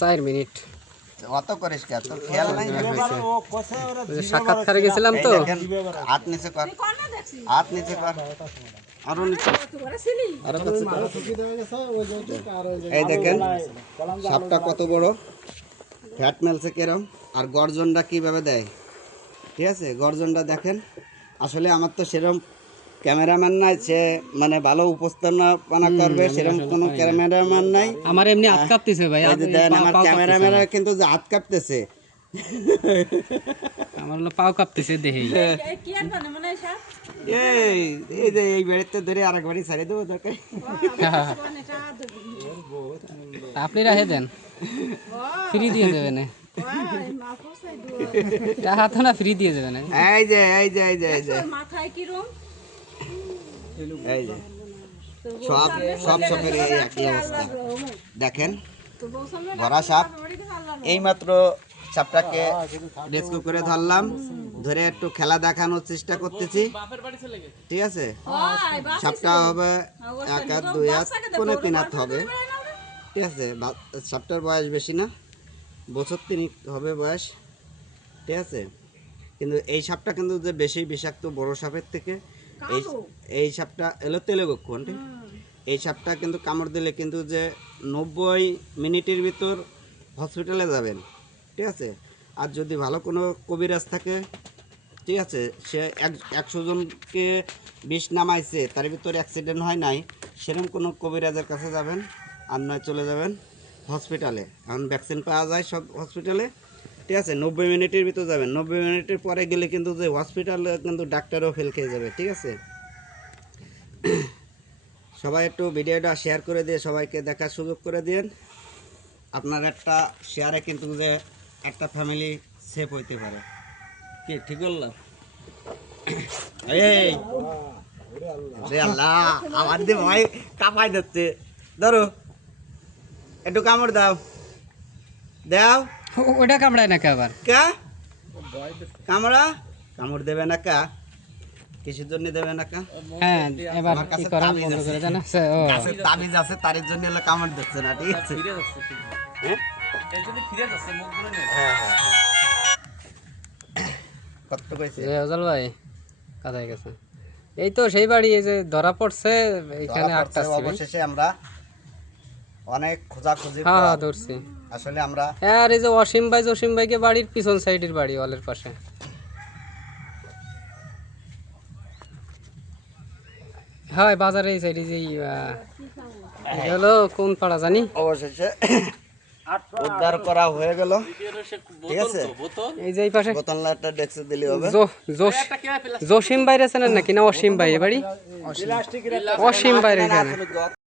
চার মিনিট অত করিস কে? তোর খেয়াল নাই? সাক্ষাৎকারে গেছিলাম তো। হাত নিচে কর। হাত নিচে কর। আরও নিচে আরও কাছে কর। এই দেখেন সাপটা কত বড়? ফ্যাট মেলছে কেরম? আর গর্জনটা কীভাবে দেয়? ঠিক আছে গর্জনটা দেখেন। আসলে আমার তো সেরকম ক্যামেরাম্যান নাই সে মানে ভালো উপস্থাপনা করবে সেরকম কোনো ক্যামেরাম্যান নাই। আমার এমনি হাত কাঁপতেছে ভাই দেন আমার ক্যামেরাম্যান কিন্তু যে হাত কাঁপতেছে। আমার। হলো পাও কাঁপতেছে দেখেই এই এই যে এই বাড়িতে ধরে আরেক বাড়ি ছাড়িয়ে দেবো দরকার। আপনি রাখে দেন। ফ্রি দিয়ে দেবেন টাকা তো না ফ্রি দিয়ে দেবেন এই যে এই যে এই যে এই যে। মাথায় কিরম এই যে, সব সব সবের এই একই অবস্থা। দেখেন, ভরা সাপ। এইমাত্র সাপটাকে রেস্কিউ করে ধরলাম। ধরে একটু খেলা দেখানোর চেষ্টা করতেছি। ঠিক আছে? সাপটা হবে এক হাত, দুই হাত কোনো তিন হাত হবে। ঠিক আছে সাপটার বয়স বেশি না। বছর তিনিক হবে বয়স। ঠিক আছে? কিন্তু এই সাপটা কিন্তু যে বেশি বিষাক্ত বড় সাপের থেকে এই এই সাপটা এলো তেলেগক্ষণ ঠিক? এই সাপটা কিন্তু কামড় দিলে কিন্তু যে নব্বই মিনিটের ভিতর হসপিটালে যাবেন ঠিক আছে? আর যদি ভালো কোনো কবিরাজ থাকে ঠিক আছে সে এক একশো জনকে বিষ নামাইছে তার ভিতরে অ্যাক্সিডেন্ট হয় নাই সেরকম কোনো কবিরাজের কাছে যাবেন আর নয় চলে যাবেন হসপিটালে। এখন ভ্যাকসিন পাওয়া যায় সব হসপিটালে ঠিক আছে, নব্বই মিনিটের ভিতর যাবেন। নব্বই মিনিটের পরে গেলে কিন্তু যে হসপিটালে কিন্তু ডাক্তারও ফেল খেয়ে যাবে, ঠিক আছে? সবাই একটু ভিডিওটা শেয়ার করে দিয়ে সবাইকে দেখার সুযোগ করে দিন আপনার একটা শেয়ারে কিন্তু যে একটা ফ্যামিলি সেভ হইতে পারে। কি, ঠিক বললাম এই আমার দিয়ে ভাই কাপাই দিচ্ছে ধরো, একটু কামড় দাও। দাও। ওটা কামড়ায় নাকি আবার? কা? কামড়া? কামড় দেবে না কা? কিসের জন্য দেবে না কা? হ্যাঁ এবার কি বন্ধ করে দেন তাবিজ আছে তার জন্য হলো কামড় দিচ্ছে না ঠিক আছে? হ্যাঁ? হ্যাঁ, হ্যাঁ, হ্যাঁ। কত কইছে? যে অজল ভাই কাদায় গেছে। এই তো সেই বাড়ি এই যে ধরা পড়ছে এখানে আটটা অবশেষে আমরা অনেক খোঁজাখুঁজি হ্যাঁ হ্যাঁ ধরছি। আসলে আমরা আর এই যে অসীম ভাই জসিম ভাইকে বাড়ির পিছন সাইডের বাড়ি ওয়ালের পাশে। হয় বাজারে এই সাইডে যে হলো কোন পাড়া জানি? অবশেষে উদ্ধার করা হয়ে গেল। ঠিক আছে? এই যে এই পাশে। দিলে হবে। জসিম চেনেন নাকি না অসীম ভাই? বাড়ি? অসীম। এখানে।